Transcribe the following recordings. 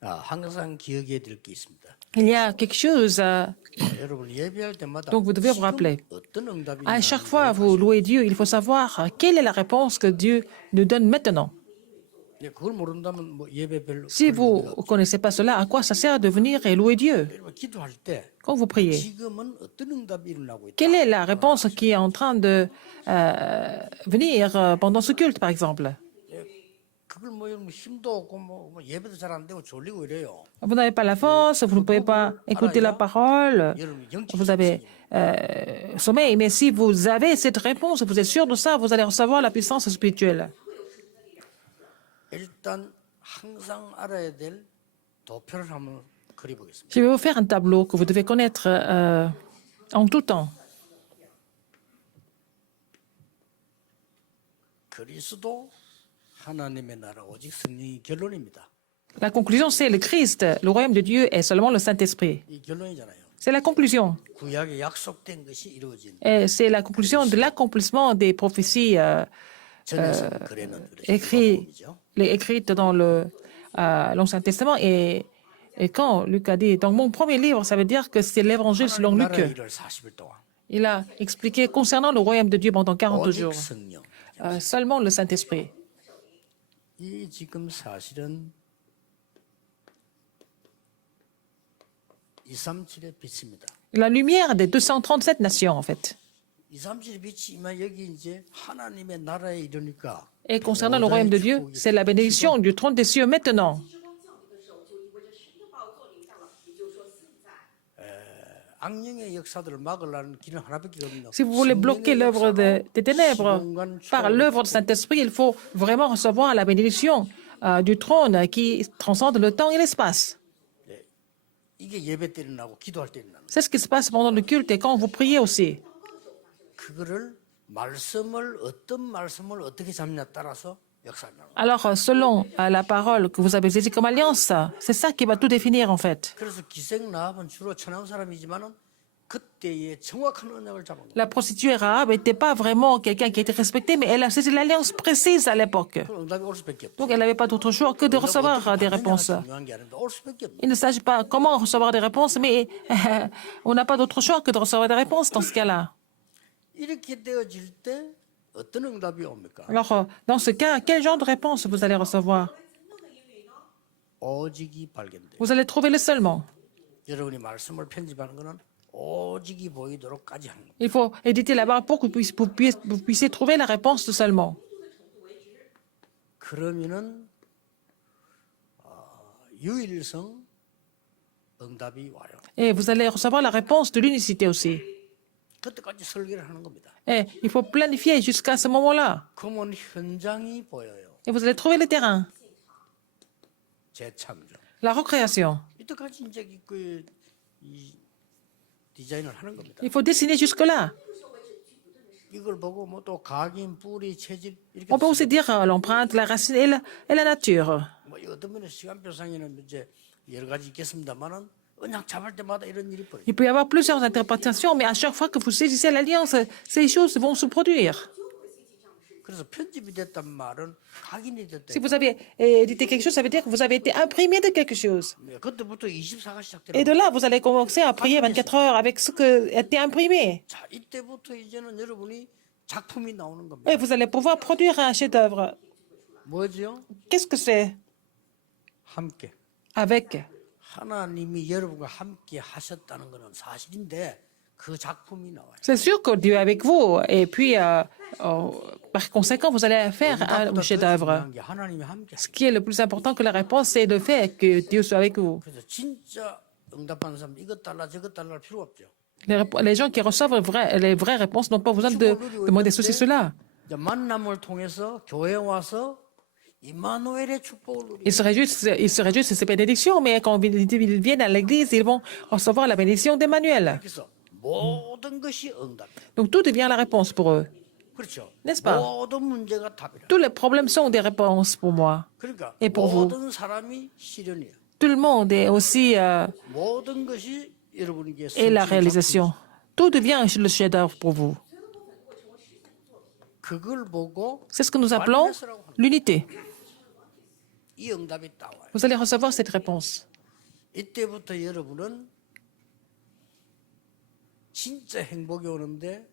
항상 기억해야 될 게 있습니다. Il y a quelque chose 여러분 예배할 때마다 dont vous devez vous rappeler. 지금 어떤 응답이 À chaque fois, 나오는지 vous louez Dieu, il faut savoir quelle est la réponse que Dieu nous donne maintenant. 그걸 모른다면 뭐 예배 별로 Si vous ne connaissez pas cela, à quoi ça sert de venir et louer Dieu 여러분 기도할 때 quand vous priez? 지금은 어떤 응답이 일어나고 있다. Quelle est la réponse qui est en train de venir pendant ce culte, par exemple? 그걸 뭐 여러분 힘도 없고 뭐 예배도 잘 안 되고 졸리고 이래요. Vous n'avez pas la force, vous ne pouvez pas écouter la parole, 여러분 영적 vous avez sommeil. Mais si vous avez cette réponse, vous êtes sûr de ça, vous allez recevoir la puissance spirituelle. 일단 항상 알아야 될 도표를 한번 그려보겠습니다. Je vais vous faire un tableau que vous devez connaître en tout temps. 그리스도 하나님의 나라 오직 성령이 결론입니다. La conclusion, c'est le Christ. Le royaume de Dieu est seulement le Saint-Esprit. 이 결론이잖아요. C'est la conclusion. 구약에 약속된 것이 이루어진 Et c'est la conclusion de l'accomplissement des prophéties 전에서 그래는 그랬죠. écrites dans l'Ancien Testament. Et quand Luc a dit, dans mon premier livre, ça veut dire que c'est l'évangile selon Luc. 나라의 일을 40일 동안 Il a expliqué concernant le royaume de Dieu pendant 40 오직 jours. 성령. Seulement le Saint-Esprit. 이 지금 사실은 237의 빛입니다. La lumière des 237 nations, en fait. 237의 빛이면 여기 이제 하나님의 나라에 이르니까 Et concernant le royaume de Dieu, c'est la bénédiction du trône des cieux maintenant. 악령의 역사들을 막으려는 길은 하나밖에 없는. Si vous voulez bloquer l'œuvre des ténèbres par l'œuvre du Saint-Esprit, il faut vraiment recevoir la bénédiction du trône qui transcende le temps et l'espace. 이게 예배 때 일어나고 기도할 때 일어나는. C'est ce qui se passe pendant le culte et quand vous priez aussi. 그거를 어떤 말씀을 어떻게 잡냐 따라서 역사가 나옵니다. Alors, selon la parole que vous avez saisie comme alliance, c'est ça qui va tout définir en fait. 그래서 기생 라합은 주로 천한 사람이지만은 그때의 정확한 언약을 잡은 거예요. La prostituée Rahab n'était pas vraiment quelqu'un qui était respecté, mais elle a saisi l'alliance précise à l'époque. 그럼 응답이 올 수밖에 없죠. Donc, elle n'avait pas d'autre choix que de recevoir des réponses. 중요한 게 아닌데 올 수밖에 없는. Il ne s'agit pas comment recevoir des réponses, mais on n'a pas d'autre choix que de recevoir des réponses dans ce cas-là. 이렇게 되어질 때 어떤 응답이 옵니까? Alors, dans ce cas, quel genre de réponse vous allez recevoir? 오직이 발견돼요. Vous allez trouver le seulement. 여러분이 말씀을 편집하는 거는 오직이 보이도록까지 하는 거예요. Il faut éditer la barre pour que vous puissiez trouver la réponse de seulement. 그러면은 유일성 응답이 와요. Et vous allez recevoir la réponse de l'unicité aussi. 그때까지 설계를 하는 겁니다. Et il faut planifier jusqu'à ce moment-là. 그러면 현장이 보여요. Et vous allez trouver le terrain, 재창조. la recréation. 이때까지 이제 이 디자인을 하는 겁니다. Il faut dessiner jusque-là. 이걸 보고 뭐 또 각인, 뿌리, 체질 이렇게 On peut aussi dire l'empreinte, la racine et la nature. 뭐 어떤 분은 시간표상에는 이제 여러 가지 있겠습니다만은 언약 잡을 때마다 이런 일이 벌어요. Il peut y avoir plusieurs interprétations, mais à chaque fois que vous saisissez l'alliance, ces choses vont se produire. 그래서 편집이 됐단 말은 각인이 됐다. Si vous avez édité quelque chose, ça veut dire que vous avez été imprimé de quelque chose. 그때부터 24가 Et 시작되는. de là, vous allez commencer à prier 24 heures avec ce qui a été imprimé. 자, 이때부터 이제는 여러분이 작품이 나오는 겁니다. Et vous allez pouvoir produire un chef-d'œuvre. 뭐죠? Qu'est-ce que c'est? 함께. Avec. 하나님이 여러분과 함께 하셨다는 것은 사실인데 그 작품이 나와요. C'est sûr que Dieu est avec vous. Et puis, par conséquent, vous allez faire un 응답보다 더 chef-d'œuvre. 중요한 게 하나님이 함께. Ce qui est le plus important que la réponse, c'est le fait que Dieu soit avec vous. 그래서 진짜 응답하는 사람 이것 달라 저것 달라 할 필요 없죠. Les gens qui reçoivent les vraies réponses n'ont pas besoin de demander ceci, cela. 이제 만남을 통해서 교회 와서 임마누엘의 축복을 누리고 Ils se réjouissent de ces bénédictions, mais quand ils viennent à l'église, ils vont recevoir la bénédiction d'Emmanuel. 그래서 모든 것이 응답이에요. Donc tout devient la réponse pour eux. 그렇죠. N'est-ce pas? 모든 문제가 답이라. Tous les problèmes sont des réponses pour moi. 그러니까 Et pour vous. 모든 사람이 실현이에요. Tout le monde est aussi 모든 것이 여러분에게 est la 성취의 réalisation. Tout devient le chef-d'œuvre pour vous. 작품이에요. 그걸 보고 C'est ce que nous appelons l'unité. 이 응답이 따와요. Vous allez recevoir cette réponse. 이때부터 여러분은 진짜 행복이 오는데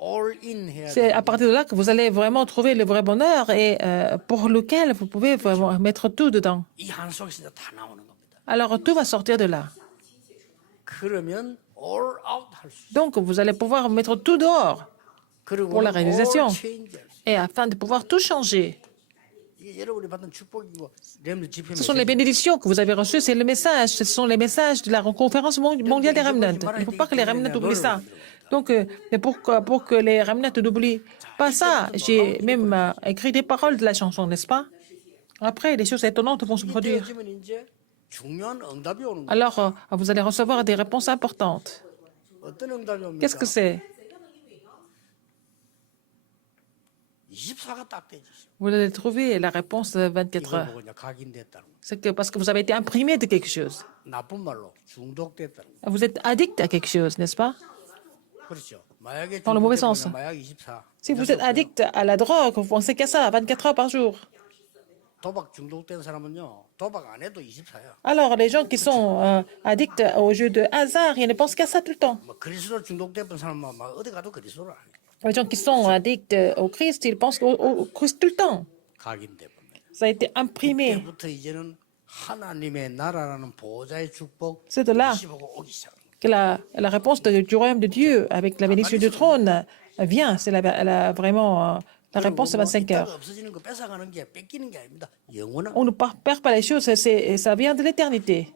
all in 해야 C'est à 돼요. partir de là que vous allez vraiment trouver le vrai bonheur et pour lequel vous pouvez vraiment mettre tout dedans. 이 한 속에서 이제 다 나오는 겁니다. Alors tout va sortir de là. 그러면 all out 할 수 있어요. Donc vous allez pouvoir mettre tout dehors 그리고 pour la réalisation. all change 할 수 있어요. et afin de pouvoir tout changer. 이게 여러분이 받은 축복이고 렘넌트 집회 Ce sont les bénédictions que vous avez reçues, c'est le message, ce sont les messages de la conférence mondiale des remnants. Il ne faut pas que les remnants oublient ça. Donc, mais pour que les remnants n'oublient pas ça, j'ai même écrit des paroles de la chanson, n'est-ce pas? Après, les choses étonnantes vont se produire. 되어지면 이제 중요한 응답이 오는 거예요. Alors, vous allez recevoir des réponses importantes. 어떤 응답이 옵니까? Qu'est-ce que c'est? 24가 딱 되지. Vous allez trouver la réponse 24 이걸 heures. 보고 이제 각인됐다는 거. C'est que parce que vous avez été imprimé de quelque chose. 나쁜 말로 중독됐다는 거. Vous êtes addict à quelque chose, n'est-ce pas? 그렇죠. 마약에 Dans le mauvais sens. 중독되면 마약 24. Si vous êtes addict à la drogue, vous pensez qu'à ça, 24 heures par jour. 도박 중독된 사람은요. 도박 안 해도 24야. Alors, les gens qui sont addicts aux jeux de hasard, ils ne pensent qu'à ça tout le temps. 뭐 그리스도 중독된 사람은 막 어디 가도 그리스도라. Les gens qui sont addicts au Christ, ils pensent au Christ tout le temps. 각인돼 봅니다. Ça a été imprimé. 그때부터 이제는 하나님의 나라라는 보호자의 축복 C'est de là 보고 오기 시작. que la réponse du royaume de Dieu avec la bénédiction du trône vient. C'est vraiment la réponse de 25 heures. 없어지는 거 뺏어가는 게 뺏기는 게 아닙니다. 영원한. On ne perd pas les choses, ça vient de l'éternité.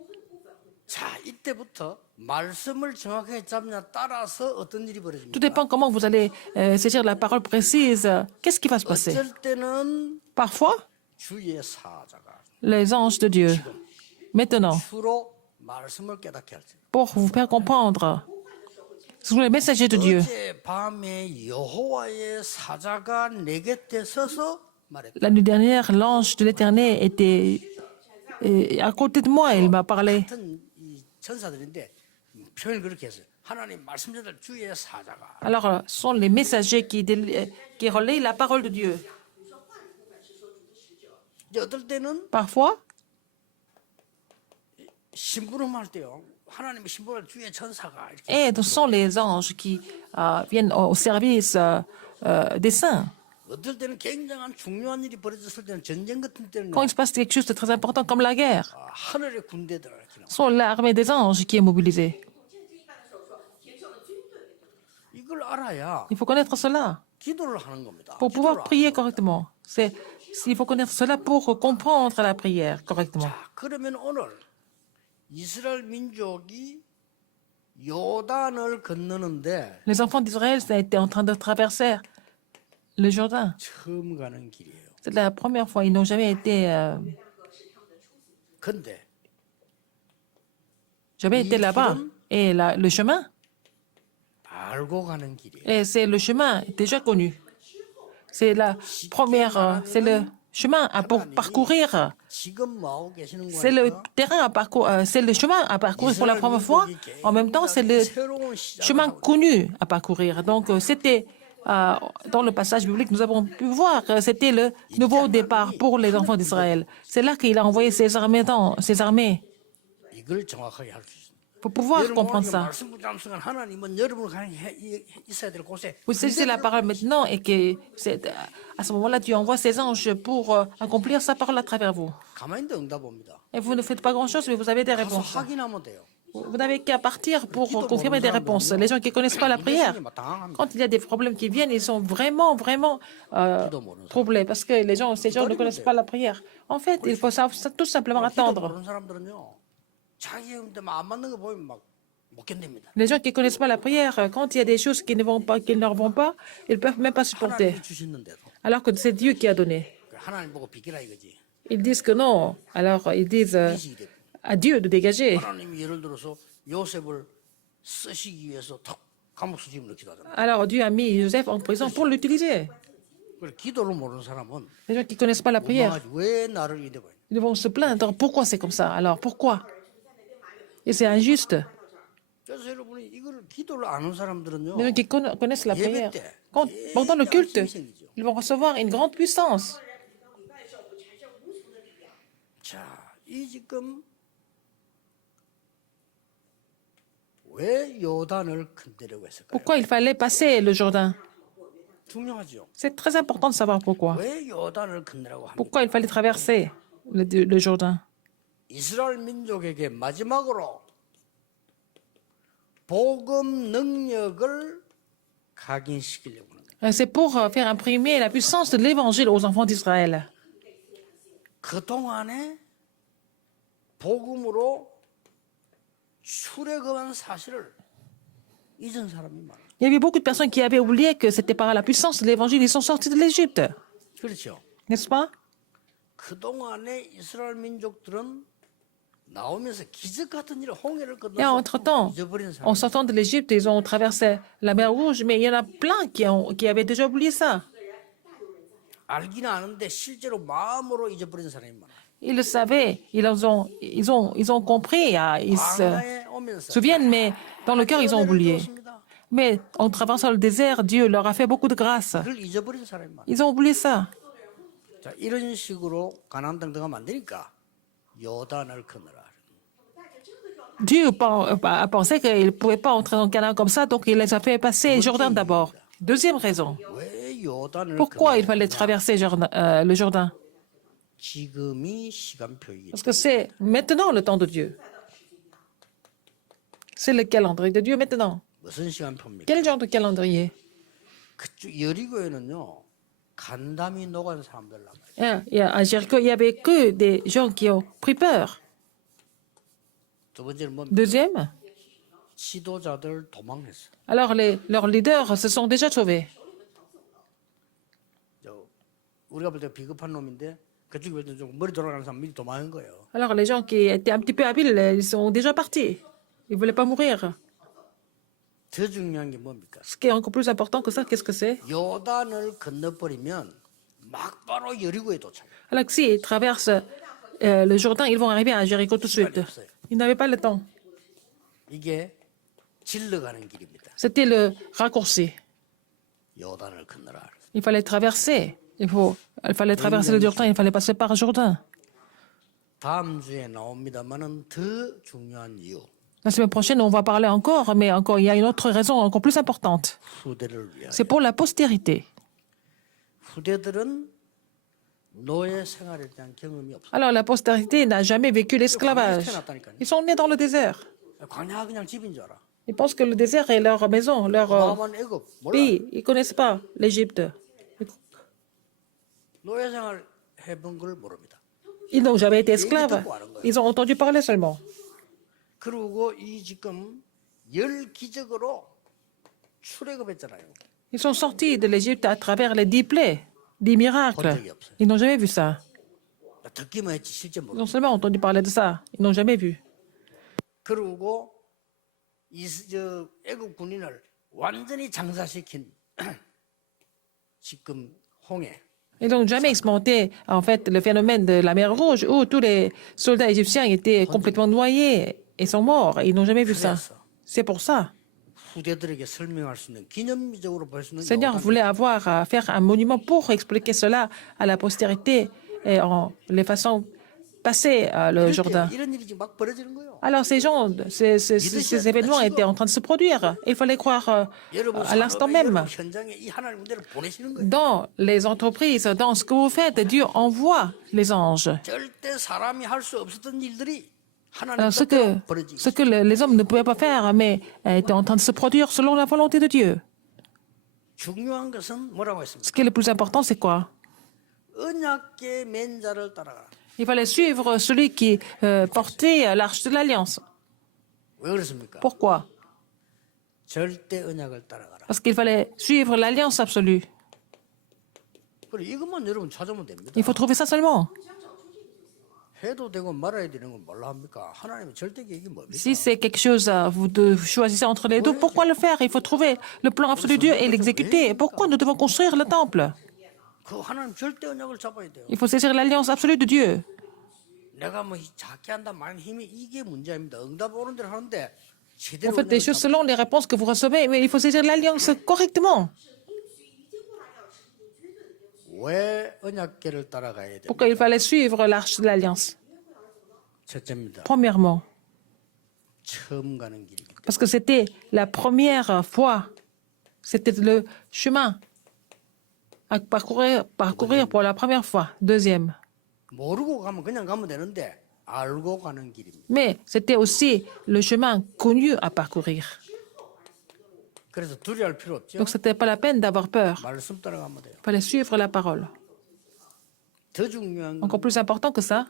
자, 이때부터 말씀을 정확하게 잡냐 따라서 어떤 일이 Tout 벌어집니다. dépend comment vous allez saisir la parole précise. Qu'est-ce qui va se passer? 어쩔 때는 Parfois, 주의 사자가 les anges de Dieu, maintenant, 주로 말씀을 깨닫게 할 때. pour vous faire comprendre, ce sont les messagers de Dieu. 어제 밤에 여호와의 사자가 내 곁에 서서 말했다. La nuit dernière, l'ange de l'Éternel était à côté de moi, il m'a parlé. 같은 이 천사들인데 표현을 그렇게 했어요. 하나님 말씀 전달 주의 사자가. Alors, ce sont les messagers qui relaient la parole de Dieu. 이제 어떨 때는 Parfois, 심부름할 때요. 하나님의 심부름할 주의 천사가 이렇게. et ce sont les anges qui viennent au service des saints. 어떨 때는 굉장한 중요한 일이 벌어졌을 때는 전쟁 같은 때는 Quand il se passe quelque chose de très important comme la guerre, 하늘의 군대들 이렇게 나와. ce sont l'armée des anges qui est mobilisée. 이걸 알아야 Il faut connaître cela 기도를 하는 겁니다. pour pouvoir 기도를 prier correctement. Il faut connaître cela pour comprendre la prière correctement. 자, 그러면 오늘 이스라엘 민족이 요단을 건너는데 Les enfants d'Israël étaient en train de traverser le Jourdain. 처음 가는 길이에요. C'est la première fois. Ils n'ont jamais été, 근데 jamais été là-bas. Et le chemin, 알고 가는 길이에요. et c'est le chemin déjà connu. C'est la première, c'est le chemin à parcourir. 지금 뭐하고 계시는 C'est le 거니까 terrain à parcourir, c'est le chemin à parcourir pour la première fois. En même temps, c'est le 새로운 시작을 chemin 하고 connu à parcourir. Donc, c'était dans le passage biblique, nous avons pu voir que c'était le nouveau départ pour les enfants d'Israël. C'est là qu'il a envoyé ses armées, 이걸 정확하게 할 수 있습니다. pour pouvoir 여러분 comprendre 오늘 ça. 말씀 붙잡으면 하나님은 여러분을 가는 있어야 될 곳에 Vous saisissez la parole maintenant et que à ce moment-là, Dieu envoie ses anges pour accomplir sa parole à travers vous. 가만히 있는데 응답 옵니다. Et vous ne faites pas grand-chose, mais vous avez des 가서 réponses. 확인하면 돼요. Vous n'avez qu'à partir pour confirmer des réponses. Les gens qui ne connaissent pas la prière, quand il y a des problèmes qui viennent, ils sont vraiment troublés parce que ces gens ne connaissent pas la prière. En fait, il faut tout simplement attendre. 모르는 사람들은요. 자기 때문에 안 맞는 거 보면 막 못 견딥니다. Les gens qui ne connaissent pas la prière, quand il y a des choses qui ne vont pas, qu'ils ne vont pas, ils ne peuvent même pas supporter. 하나님이 주시는데도 Alors que c'est Dieu qui a donné. 하나님 보고 비키라 이거지. Ils disent que non. Alors ils disent à Dieu de dégager. 하나님이 예를 들어서 요셉을 쓰시기 위해서 턱 감옥 수집을 기도하잖아요. Alors Dieu a mis Joseph en prison pour l'utiliser. 그래 기도를 모르는 사람은 Les gens qui ne connaissent pas la prière, 원망하지 왜 나를 이래 봐요? ils vont se plaindre. Pourquoi c'est comme ça? Alors pourquoi? Et c'est injuste. 그래서 여러분이 이걸 기도를 아는 사람들은요. Les gens qui connaissent la prière, pendant le culte, ils vont recevoir une grande puissance. 이 지금 왜 요단을 건너려고 했을까요? Pourquoi il fallait passer le Jourdain? 중요하죠. C'est très important de savoir pourquoi. 왜 요단을 건너라고 합니까? Pourquoi il fallait traverser le Jourdain? 이스라엘 민족에게 마지막으로 복음 능력을 각인시키려고 하는 거예요. C'est pour faire imprimer la puissance de l'évangile aux enfants d'Israël. 그동안에 복음으로 출애굽한 사실을 잊은 사람이 많아요. Il y avait beaucoup de personnes qui avaient oublié que c'était par la puissance de l'évangile ils sont sortis de l'Égypte, 그렇죠. n'est-ce pas? 그동안에 이스라엘 민족들은 나오면서 기적 같은 일을 홍해를 Et 건너서 entre-temps, 잊어버린 en 사람. sortant de l'Égypte, ils ont traversé la mer Rouge, mais il y en a plein qui avaient déjà oublié ça. 알기는 아는데 실제로 마음으로 잊어버린 사람이 많아요. Ils le savaient, ils ont compris, ils se 광야에 오면서 souviennent, mais dans le cœur, ils ont 은혜를 oublié. 주었습니다. Mais en traversant le désert, Dieu leur a fait beaucoup de grâce. 그걸 잊어버린 사람이 많아요. Ils ont oublié ça. 자, 이런 식으로 가나안 땅 들어가면 안 되니까 요단을 건너라. Dieu a pensé qu'il ne pouvait pas entrer dans le Canaan comme ça, donc il les a fait passer Jourdain d'abord. Deuxième raison. 왜 요단을 Pourquoi il 건너냐? fallait traverser le Jourdain? 지금이 시간표이기 Parce que c'est maintenant le temps de Dieu. C'est le calendrier de Dieu maintenant. 무슨 시간표입니까? Quel genre de calendrier? 그쪽 여리고에는요 간담이 녹은 사람들 남아요. À Jéricho, il n'y avait que des gens qui ont pris peur. 두 번째는 뭡니까? Deuxième, 지도자들 도망했어. alors leurs leaders se sont déjà sauvés. 우리가 볼 때 비겁한 놈인데 그쪽에 볼때 좀 머리 돌아가는 사람 미리 도망한 거예요. Alors les gens qui étaient un petit peu habiles, ils sont déjà partis. Ils ne voulaient pas mourir. 더 중요한 게 뭡니까? Ce qui est encore plus important que ça, qu'est-ce que c'est? 요단을 건너버리면 막바로 여리고에 도착해요. Alors que s'ils traversent le Jourdain, ils vont arriver à Jéricho tout de suite. Ils n'avaient pas le temps. 이게 질러가는 길입니다. C'était le raccourci. 요단을 건너라. Il fallait traverser. Il fallait traverser le Jourdain, il fallait passer par Jourdain. 다음 주에 나옵니다만은 더 중요한 이유. La semaine prochaine, on va parler encore, mais encore, il y a une autre raison encore plus importante. 후대를 위하여. C'est pour la postérité. 후대들은 노예 생활에 대한 경험이 없어요. Alors, la postérité n'a jamais vécu l'esclavage. Ils sont nés dans le désert. 광야가 그냥 집인 줄 알아. Ils pensent que le désert est leur maison, leur 마음은 애굽 몰라. pays. Ils ne connaissent pas l'Égypte. 노예 생활 해본 걸 모릅니다. Ils n'ont jamais été esclaves. Ils ont entendu parler seulement. 그리고 이 지금 열 기적으로 출애굽했잖아요. Ils sont sortis de l'Égypte à travers les 10 plaies, 10 miracles. Ils n'ont jamais vu ça. 듣기만 했지 실제 모르. Ils ont seulement entendu parler de ça. Ils n'ont jamais vu. 그리고 저 애굽 군인을 완전히 장사시킨 지금 홍해. Ils n'ont jamais expérimenté, en fait, le phénomène de la mer Rouge où tous les soldats égyptiens étaient complètement noyés et sont morts. Ils n'ont jamais vu ça. C'est pour ça. 후대들에게 설명할 수 있는 기념비적으로 볼 수 있는 Seigneur voulait avoir à faire un monument pour expliquer cela à la postérité et en les faisant passer le Jourdain. 이런 일이 지금 막 벌어지는 거예요. Alors ces gens, ces événements étaient en train de se produire. Il fallait croire 여러분 à l'instant 산업에, même. 여러분 현장에 이 하나님 문제를 보내시는 거예요. Dans les entreprises, dans ce que vous faites, Dieu envoie les anges. 절대 사람이 할 수 없었던 일들이 하나님 Alors, 뜻대로 벌어지고 ce que les hommes ne pouvaient pas faire, mais étaient en train de se produire selon la volonté de Dieu. 중요한 것은 뭐라고 Ce 했습니까? qui est le plus important, c'est quoi? 언약계 맨 자를 따라가라. Il fallait suivre celui qui portait l'arche de l'Alliance. 왜 그렇습니까? Pourquoi? 절대 언약을 따라가라. Parce qu'il fallait suivre l'Alliance absolue. 그래 이것만 여러분 찾으면 됩니다. Il faut trouver ça seulement. 해도 되고 말아야 되는 건 뭘로 합니까? 하나님의 절대 계획이 뭡니까? Si c'est quelque chose, vous choisissez entre les deux, pourquoi le faire? Il faut trouver le plan absolu de Dieu et l'exécuter. Pourquoi nous devons construire le temple? 그 하나님 절대 언약을 잡아야 돼요. Il faut saisir l'alliance absolue de Dieu. 내가 뭐 작게 한다 많은 힘이 이게 문제입니다. 응답 오는 대로 하는데 Vous 제대로 faites des choses selon les réponses que vous recevez, mais il faut saisir l'alliance correctement. 왜 언약계를 따라가야 돼요? Pourquoi il fallait suivre l'arche de l'alliance? 첫째입니다. Premièrement, 처음 가는 길이기 때문에. parce que c'était la première fois, c'était le chemin à parcourir pour la première fois. Deuxième, 모르고 가면 그냥 가면 되는데 알고 가는 길입니다. mais c'était aussi le chemin connu à parcourir. 그래서 두려워할 필요 없죠. Donc, c'était pas la peine d'avoir peur. 말씀 따라가면 돼요. Il fallait suivre la parole. 더 중요한 건 Encore plus important que ça,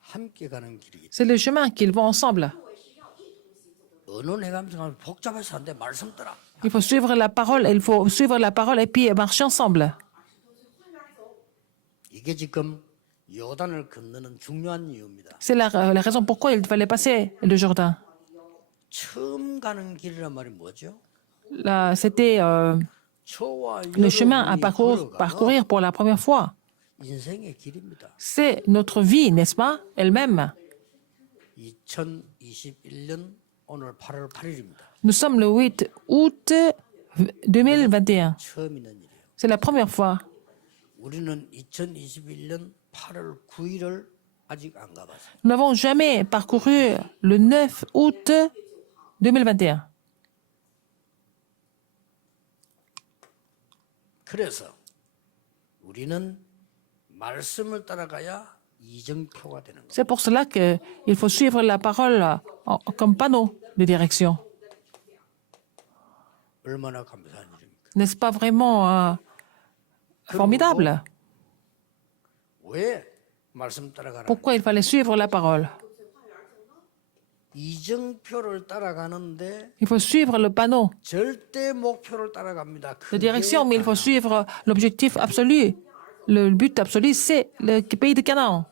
함께 가는 길이기 c'est le chemin qu'ils vont ensemble. 때문에 어느 내감정 가면 복잡해서 안 돼. 말씀 따라. Il faut suivre la parole, il faut suivre la parole et puis marcher ensemble. 이게 지금 요단을 건너는 중요한 이유입니다. C'est la raison pourquoi il fallait passer le Jourdain. 처음 가는 길이란 말이 뭐죠? Là, c'était 저와 le chemin à 여러분이 parcourir pour la première fois. 인생의 길입니다. C'est notre vie, n'est-ce pas, elle-même. 2021년 오늘 8월 8일입니다. Nous sommes le 8 août 2021. 처음 있는 일이에요. C'est la première fois. 우리는 2021년 8월 9일을 아직 안 가봤어요. Nous n'avons jamais parcouru le 9 août 2021. 그래서 우리는 말씀을 따라가야 이정표가 되는 거예요. C'est pour cela qu'il faut suivre la parole comme panneau de direction. 얼마나 감사한 일입니까? N'est-ce pas vraiment formidable? 왜 말씀 따라가라? Pourquoi il fallait suivre la parole? 이정표를 따라가는데 Il faut suivre le panneau 절대 목표를 따라갑니다. de direction, mais il faut suivre l'objectif absolu. Le but absolu, c'est le pays de Canaan.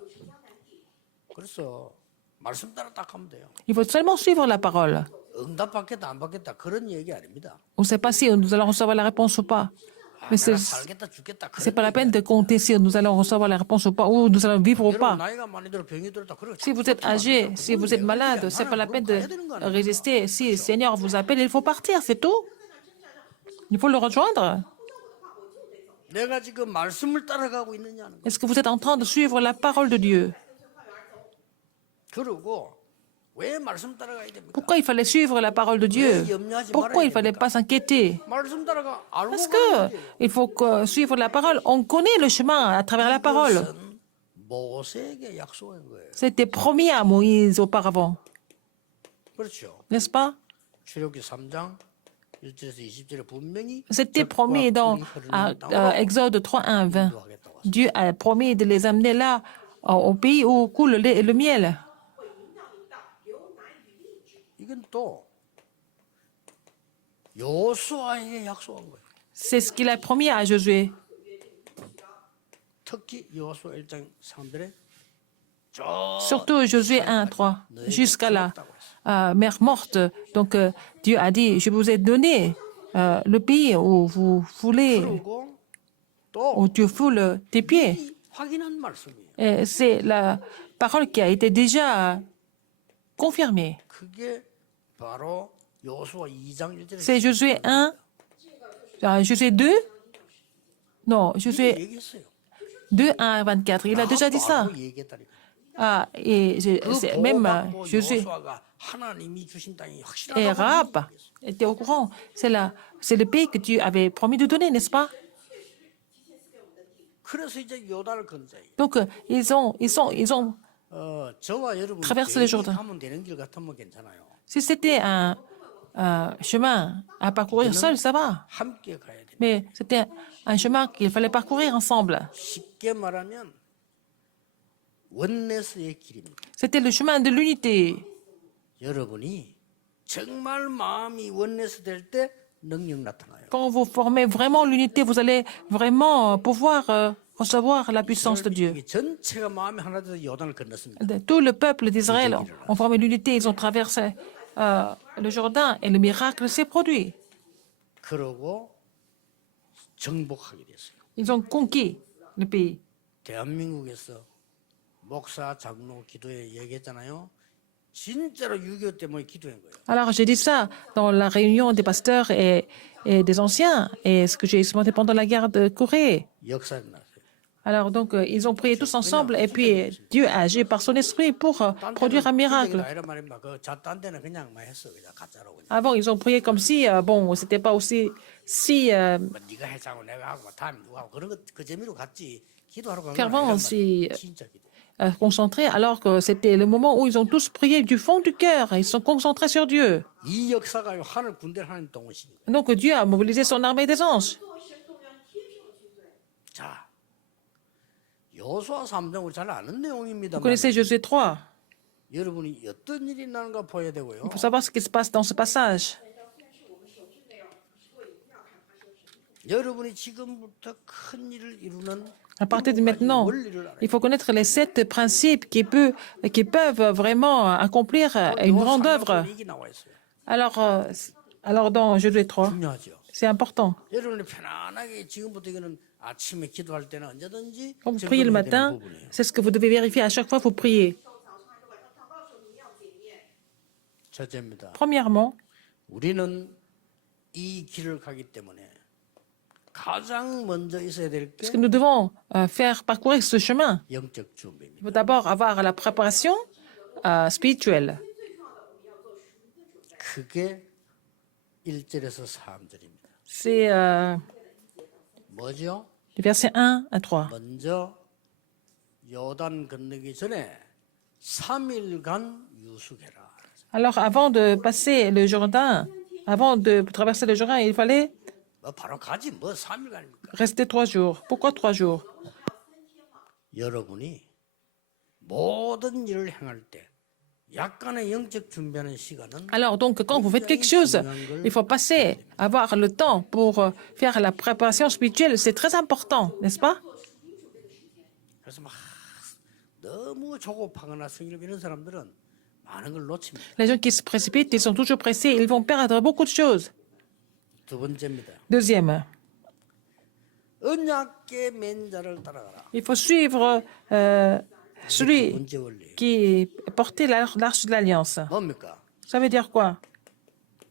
그래서 말씀 따라 딱 하면 돼요. Il faut seulement suivre la parole. 응답 받겠다 안 받겠다 그런 얘기 아닙니다. On ne sait pas si nous allons recevoir la réponse ou pas. Mais 내가 c'est 살겠다 죽겠다 n'est 그런 pas la 얘기 peine de compter si nous allons recevoir la réponse ou pas, ou nous allons vivre ou 여러분 pas. 나이가 많이 들어 병이 들었다 그러고 Si vous êtes âgé, si vous êtes malade, c'est pas la peine de résister. Si le Seigneur vous appelle, il faut partir, c'est tout. Il faut le rejoindre. 내가 지금 말씀을 따라가고 있느냐는 거. Est-ce que vous êtes en train de suivre la parole de Dieu? 그러고 왜 말씀 따라가야 됩니까? Pourquoi il fallait suivre la parole de Dieu? Pourquoi il ne fallait pas s'inquiéter? 말씀 따라가 알고 Parce 가는 que 거지. il faut suivre la parole. On connaît le chemin à travers la parole. 이것은 모세에게 약속한 거예요. C'était promis à Moïse auparavant, 그렇죠. n'est-ce pas? 출애굽기 3장 1절에서 20절에 분명히 C'était promis dans Exode 3, 1, 20. Dieu a promis de les amener là, au pays où coule le lait et le miel. 이건 또 여호수아에게 약속한 거예요. C'est ce qu'il a promis à Josué. 특히 여호수아 1장 3절에 Surtout Josué 1, 3, jusqu'à la mer morte. Donc Dieu a dit, je vous ai donné le pays où vous foulez, 그리고 où 또 tu foules tes pieds. 확인한 말씀이에요. Et c'est la parole qui a été déjà confirmée. 그게 바로 여호수아 2장 1절에 C'est Josué 1, Josué 2, non, Josué 얘기했어요. 2, 1 à 24. Il a déjà dit ça. 나하고 얘기했다니까. Ah, et c'est même Josué 여호수아가 하나님이 주신 땅이 et 확실하다고 Rahab étaient au courant. C'est le pays que tu avais promis de donner, n'est-ce pas? 그래서 이제 요단을 건너요. Donc, ils ont 저와 여러분 traversé le Jourdain. 가면 되는 길 같으면 괜찮아요. Si c'était un chemin à parcourir seul, ça va. 함께 가야 돼. Mais c'était un chemin qu'il fallait parcourir ensemble. 쉽게 말하면 원네스의 길입니다. C'était le chemin de l'unité. 여러분이 정말 마음이 원네스 될 때 능력 나타나요. Quand vous formez vraiment l'unité, vous allez vraiment pouvoir recevoir la puissance de Dieu. 이게 전체가 마음이 하나 돼서 요단을 건넜습니다. Tout le peuple d'Israël ont formé l'unité, ils ont traversé le Jourdain et le miracle s'est produit. 그러고 정복하게 됐어요. Ils ont conquis le pays. 대한민국에서 목사 장로 기도에 얘기했잖아요. 진짜로 6.25 때문에 기도한 거예요. Alors, j'ai dit ça dans la réunion des pasteurs et des anciens, et ce que j'ai expérimenté pendant la guerre de Corée. 역사가 났어요. Alors, donc, ils ont prié tous ensemble, et puis Dieu a agi par son esprit pour produire un miracle. 아니란 말입니다. 딴 데는 그냥 했어. 그냥 가짜로 그냥. Avant, ils ont prié comme si, bon, c'était pas aussi si 네가 해자고 내가 하고 다음에 누가 하고 그런 그 재미로 갔지. 기도하러 간 fervent, si 진짜 기도. concentrés, alors que c'était le moment où ils ont tous prié du fond du cœur. Ils sont concentrés sur Dieu. 이 역사가 하늘 군대를 하는 동시입니다. Donc, Dieu a mobilisé son armée des anges. 자, 여호수아 3장 우리 잘 아는 내용입니다. Vous connaissez Josué 3. 여러분이 어떤 일이 나는가 봐야 되고요. Il faut savoir ce qui se passe dans ce passage. 여러분이 지금부터 큰 일을 이루는 À partir de maintenant, il faut connaître les 7 principes qui peuvent vraiment accomplir une grande œuvre. 얘기 나와 있어요. Alors dans Josué 3, 중요하죠. c'est important. 여러분이 편안하게 지금부터 이거는 아침에 기도할 때는 언제든지 Quand vous priez le 점검해야 되는 matin, 부분이에요. c'est ce que vous devez vérifier à chaque fois que vous priez. 첫째입니다. Premièrement, 우리는 이 길을 가기 때문에 가장 먼저 있어야 될 게 parce que nous devons faire parcourir ce chemin. 영적 준비입니다. Il faut d'abord avoir la préparation spirituelle. 그게 1절에서 3절입니다. C'est 뭐죠? les versets 1 à 3. 먼저 요단 건너기 전에 3일간 유숙해라. Alors, avant de passer le Jourdain, avant de traverser le Jourdain, il fallait 뭐 바로 가지 뭐 3일간입니까? rester 3 jours. Pourquoi 3 jours? 여러분이 모든 일을 행할 때 약간의 영적 준비하는 시간은 Alors, donc, quand vous faites quelque chose, il faut passer, avoir le temps pour faire la préparation spirituelle. C'est très important, n'est-ce pas? 그래서 막 너무 조급하거나 성의를 이런 사람들은 많은 걸 놓칩니다. Les gens qui se précipitent, ils sont toujours pressés, ils vont perdre beaucoup de choses. 두 번째입니다. Deuxième, 언약계 맨자를 따라가라. il faut suivre 두 celui 번째 원리. qui portait l'arche de l'Alliance. 뭡니까? Ça veut dire quoi?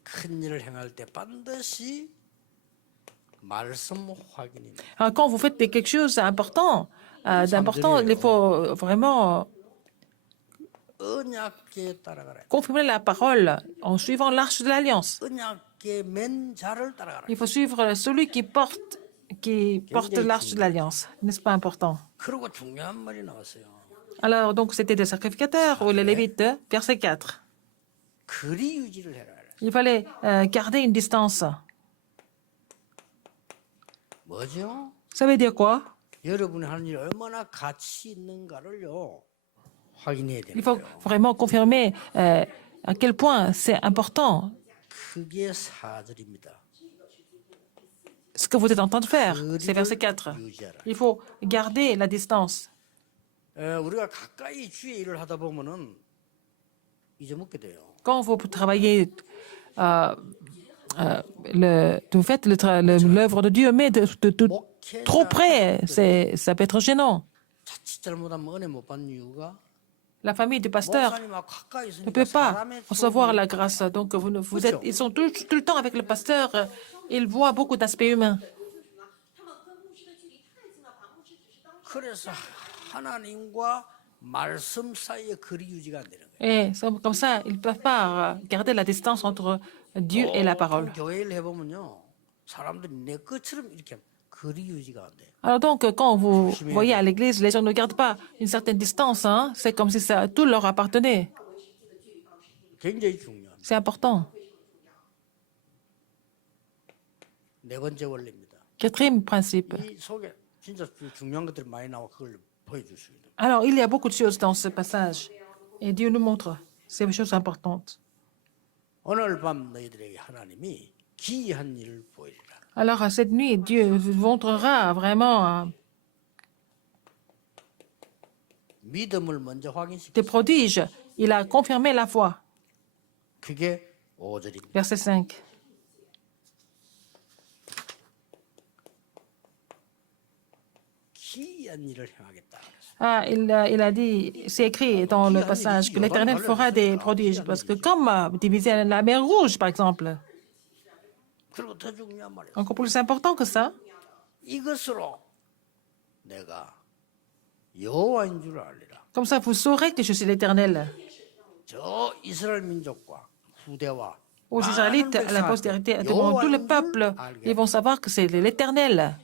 큰 일을 행할 때 반드시 말씀 확인입니다. Alors, quand vous faites quelque chose d'important, il faut vraiment 언약계에 따라가라. confirmer la parole en suivant l'arche de l'Alliance. 언약계 맨자를 따라가라. Il faut suivre celui qui porte l'arche de l'Alliance. N'est-ce pas important? 그리고 중요한 말이 나왔어요. Alors, donc, c'était des sacrificateurs ou les Lévites, verset 4. 거리 유지를 해라. Il fallait garder une distance. 뭐죠? Ça veut dire quoi? 여러분이 하는 일이 얼마나 가치 있는가를요 확인해야 되는 Il faut 거예요. vraiment confirmer à quel point c'est important 그게 4절입니다. ce que vous êtes en train de faire. C'est verset 4. 유지하라. Il faut garder la distance. 우리가 가까이 주의 일을 하다 보면은 잊어먹게 돼요. Quand vous travaillez, vous faites l'œuvre de Dieu, mais de trop près, ça peut être gênant. 자칫 잘못하면 은혜 못 받는 이유가 La famille du pasteur 목사님하고 가까이 ne 있으니까 peut pas 사람의 recevoir la grâce. Donc, ils sont tout le temps avec le pasteur. Ils voient beaucoup d'aspects humains. 그래서 하나님과 말씀 사이의 거리 유지가 안 되는 거예요. Et comme ça, ils ne peuvent pas garder la distance entre Dieu et la parole. 교회 일 해보면요, 사람들이 내 것처럼 이렇게 거리 유지가 안 돼. Alors donc, quand vous voyez à l'église, les gens ne gardent pas une certaine distance. Hein? C'est comme si tout leur appartenait. 굉장히 중요합니다. C'est important. 네 번째 원리입니다. Quatrième principe. 이 속에 진짜 중요한 것들이 많이 나와 그걸 보여주시거든요. Alors, il y a beaucoup de choses dans ce passage. Et Dieu nous montre ces choses importantes. 오늘 밤 너희들에게 하나님이 기이한 일을 보이리라. Alors, cette nuit, Dieu vous montrera vraiment 믿음을 먼저 확인시켜. des prodiges. Il a confirmé la foi. 그게 5절입니다. Verset 5. 희한 일을 행하겠다. Ah, il a dit, c'est écrit dans le passage que l'Éternel fera des prodiges. Parce que comme diviser la mer Rouge, par exemple, 그리고 더 중요한 말이에요. encore plus important que ça, 이것으로 내가 여호와인 줄 알리라. comme ça vous saurez que je suis l'Éternel. 저 이스라엘 민족과 후대와 Aux Israélites, à la postérité, devant tout le peuple, ils vont savoir que c'est l'Éternel.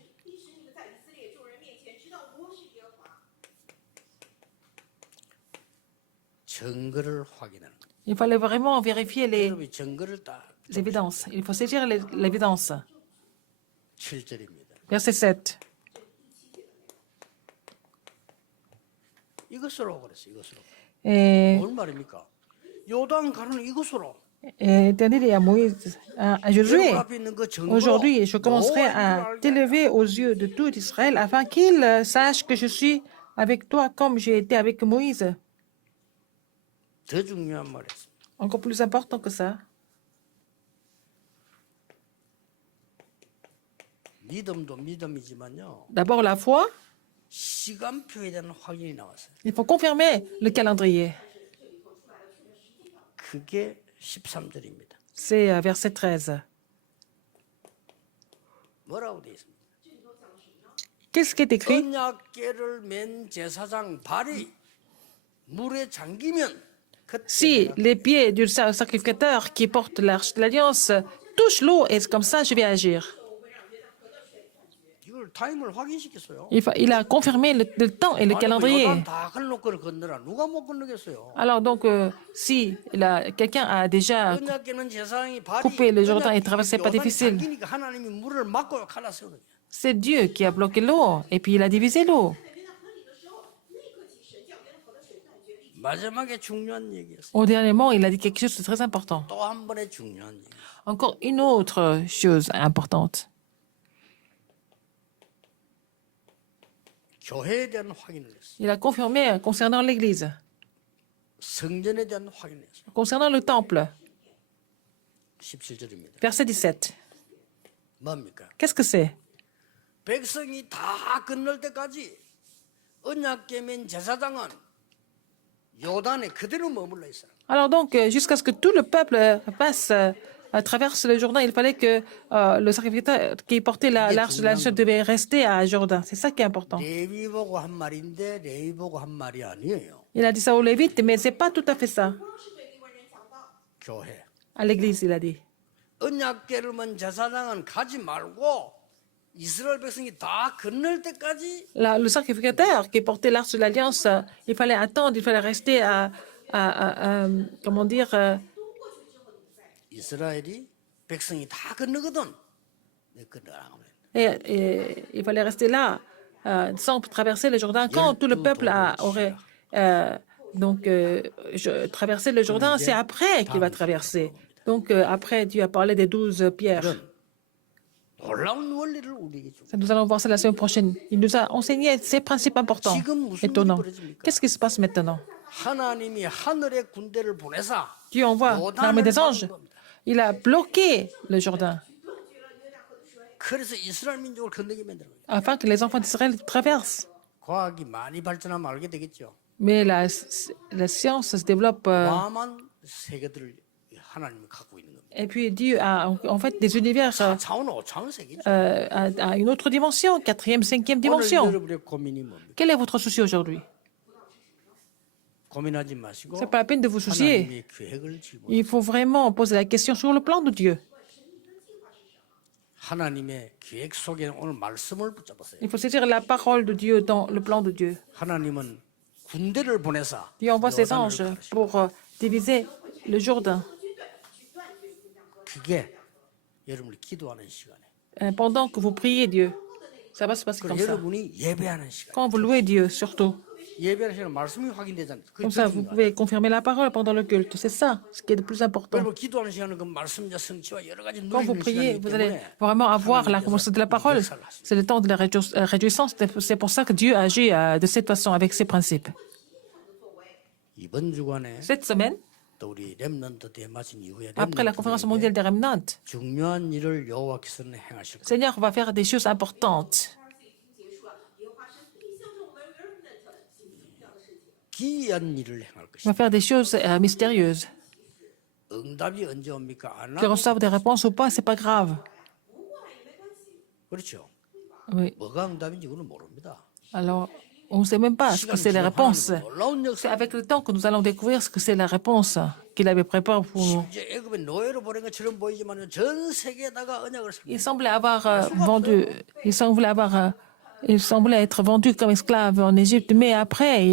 증거를 확인하는 거예요. Il fallait vraiment vérifier les 여러분이 증거를 딱 évidences. Il faut saisir l'évidence. 7절입니다. Verset 7. 이것으로 그랬어요. 이것으로. Et 뭔 말입니까? 요단 가는 이것으로. l'Éternel dit à Moïse, à Josué, 여러분 앞에 있는 그 증거로 aujourd'hui, je commencerai 여호와인 줄 à 알게 t'élever aux yeux de tout Israël afin qu'ils sachent que je suis avec toi comme j'ai été avec Moïse. 더 중요한 말이었습니다. Encore plus important que ça. 믿음도 믿음이지만요. D'abord la foi, 시간표에 대한 확인이 나왔어요. il faut confirmer le calendrier. 그게 13절입니다. C'est verset 13. 뭐라고 되어 있습니까? Qu'est-ce qui est écrit? 언약궤를 맨 제사장 발이 물에 잠기면 Si les pieds du sacrificateur qui porte l'arche de l'alliance touchent l'eau, et c'est comme ça je vais agir. 이걸 타임을 확인시켰어요. Il a confirmé le temps et le calendrier. 요단 다 건너거를 건너라. 누가 못 건너겠어요? Alors donc, si quelqu'un a déjà 언약궤는 제사장이 발이 coupé le Jourdain et 언약궤 traversé pas 요단이 difficile, 잠기니까 하나님이 물을 막고 갈라세우는 거예요. c'est Dieu qui a bloqué l'eau et puis il a divisé l'eau. 마지막에 중요한 얘기였어요. Au dernier moment, il a dit quelque chose de très important. 또 한 번의 중요한 얘기. Encore une autre chose importante. 교회에 대한 확인을 했어요. Il a confirmé concernant l'Église, 성전에 대한 확인을 했어요. concernant le temple. 17절입니다. Verset 17. 뭡니까? Qu'est-ce que c'est? 백성이 다 건널 때까지 언약궤 맨 제사장은 요단에 그대로 머물러 있어요. Alors donc, jusqu'à ce que tout le peuple passe, traverse le Jourdain, il fallait que le sacrificateur qui portait l'arche de l'alliance devait rester à Jourdain. C'est ça qui est important. 레위 보고 한 말인데 레위 보고 한 말이 아니에요. Il a dit ça aux Lévites, mais c'est pas tout à fait ça. 교회. À l'Église, il a dit. 언약궤를 맨 제사장은 가지 말고 이스라엘 백성이 다 건널 때까지 Le sacrificateur qui portait l'arche de l'alliance, il fallait attendre, il fallait rester comment dire, 이스라엘이 백성이 다 건너거든. 내 건너라. et il fallait rester là sans traverser le Jourdain. Quand tout le peuple aurait traversé le Jourdain, c'est après qu'il va traverser. Donc après, Dieu a parlé des 12 pierres. 놀라운 원리를 우리에게 줍니다. Ça, nous allons voir ça la semaine prochaine. Il nous a enseigné ces principes importants, étonnants. Qu'est-ce qui se passe maintenant? 하나님이 하늘의 군대를 보내사 Dieu envoie l'armée des anges. Il a bloqué le Jourdain 그래서 이스라엘 민족을 건너게 만드는 거예요. afin que les enfants d'Israël traversent. 과학이 많이 발전하면 알게 되겠죠. Mais la science se développe. 어마어마한 세계들을 하나님이 갖고 있는 겁니다. Et puis Dieu a en fait des univers 4차원, 5차원 세계죠. à une autre dimension, quatrième, cinquième 오늘 dimension. 여러분의 고민이 뭡니까? Quel est votre souci aujourd'hui? 고민하지 마시고 C'est pas la peine de vous soucier. 하나님의 계획을 질문. Il faut vraiment poser la question sur le plan de Dieu. 하나님의 계획 속에 오늘 말씀을 붙잡으세요. Il faut saisir la parole de Dieu dans le plan de Dieu. 하나님은 군대를 보내사 Dieu envoie ses 요단을 anges 가르치고 pour diviser le Jourdain. 그게 여러분이 기도하는 시간에 Pendant que vous priez Dieu, ça va se passer comme ça. 여러분이 예배하는 시간. Quand vous louez Dieu, surtout. 예배하는 시간 말씀이 확인되잖아요. Comme ça, vous pouvez confirmer la parole pendant le culte. C'est ça, ce qui est le plus important. 여러분 기도하는 시간은 그 말씀과 성취와 여러 가지 Quand vous 누리는 priez, 시간이기 vous allez 때문에 vraiment avoir la commencée de la parole. C'est le temps de la réjouissance. C'est pour ça que Dieu agit de cette façon, avec ses principes. 이번 주간에 Cette semaine, 또 우리 렘넌트 대마신 이후에 après la conférence mondiale des remnants, 중요한 일을 여호와께서는 행하실 거예요. le Seigneur va faire des choses importantes. 기이한 일을 행할 va 것이다. faire des choses mystérieuses. 응답이 언제 옵니까? 안 Qu'ils 하고 reçoivent des réponses ou pas, c'est pas grave. 그렇죠. Oui. 뭐가 응답인지 그는 모릅니다. Alors, on ne sait même pas ce que 시간 c'est la 지나면 réponse. 하나님은 놀라운 C'est 역사. avec le temps que nous allons découvrir ce que c'est la réponse qu'il avait préparée pour nous. 심지어 애굽에 노예로 보낸 것처럼 보이지만 전 세계에다가 언약을 Il 설명. semblait avoir il semblait être vendu comme esclave en Égypte, mais après,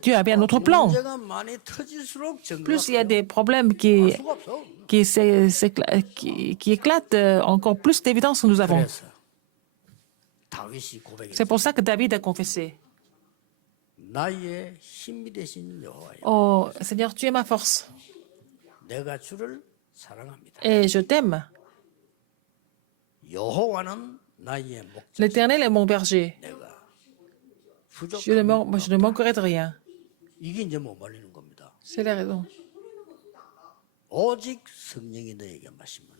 Dieu avait un autre plan. 문제가 많이 터질수록 Plus il y a 증거가 des problèmes 알 수가 없어. qui éclatent, encore plus d'évidence que nous avons. 그래서 다윗이 고백했어. C'est pour ça que David a confessé. 나의 힘이 되신 여호와여, Oh Seigneur, tu es ma force 내가 주를 사랑합니다. et je t'aime. 여호와는 나의 목자. L'Éternel est mon berger. 내가 Je ne manquerai de rien. 이게 이제 못 말리는 겁니다. C'est la raison. 오직 성령이 너에게 마시면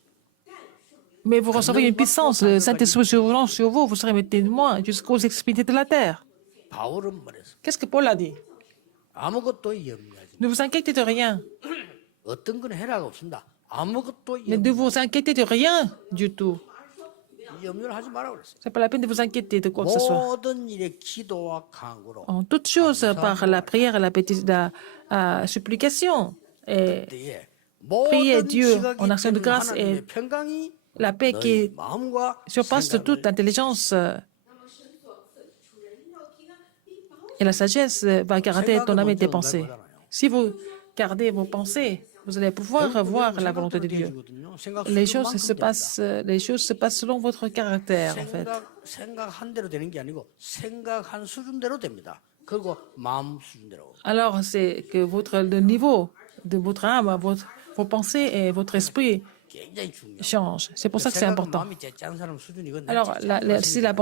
Mais vous recevrez une puissance, le Saint-Esprit survenant sur vous, vous serez mes témoins jusqu'aux extrémités de la terre. 바울은 말했어. Qu'est-ce que Paul a dit? 아무것도 염려하지 마. Ne vous inquiétez de rien. 어떤 건 해라가 없습니다. 아무것도 Mais ne vous inquiétez de rien du tout. 염려를 하지 마라 그랬어요. C'est pas la peine de vous inquiéter de quoi que ce soit. 모든 일에 기도와 간구로 En toute chose, par la prière et la supplication et 그때에 priez 모든 Dieu 지각이 en action de 있는 grâce 하나님의 et 평강이 la paix 너희 qui 마음과 surpasse toute 생각을 intelligence et la sagesse va garder ton âme et tes pensées. Si vous gardez vos pensées, vous allez pouvoir voir la volonté de Dieu. Les choses se passent selon votre caractère, en fait. 생각한 대로 되는 게 아니고 생각한 수준대로 됩니다. 그리고 마음 수준대로. Alors, c'est que le niveau de votre âme, vos pensées et votre esprit 굉장히 중요해요. changent. C'est pour ça que c'est 생각은 important. 마음이 째짠 사람 수준이건 Alors, si la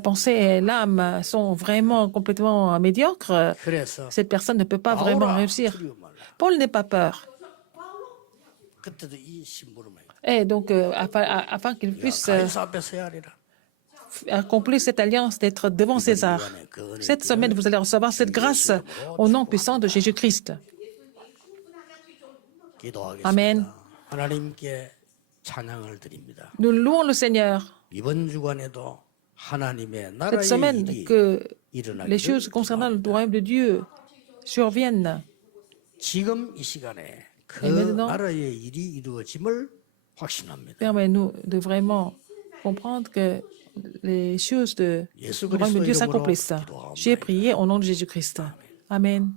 pensée et l'âme sont vraiment complètement médiocres, 그래서 cette personne ne peut pas vraiment 바울아, réussir. 두려워 말라. Paul n'est pas peur. 그때도 이 심부름을 Et donc, afin qu'il puisse 가이사 앞에 서야 하리라. accomplir cette alliance d'être devant César, cette semaine, vous allez recevoir cette grâce au nom puissant de Jésus-Christ. 기도하겠습니다. 아멘. 하나님께 찬양을 드립니다. Nous louons le Seigneur. 이번 주간에도 하나님의 Cette 나라의 semaine, 일이 que les 일어나기를 choses concernant le royaume de Dieu surviennent. 지금 이 시간에 그 Et maintenant, 나라의 일이 이루어짐을 확신합니다. permets-nous de vraiment comprendre que les choses du royaume de Dieu s'accomplissent. J'ai prié au nom de Jésus-Christ. Amen.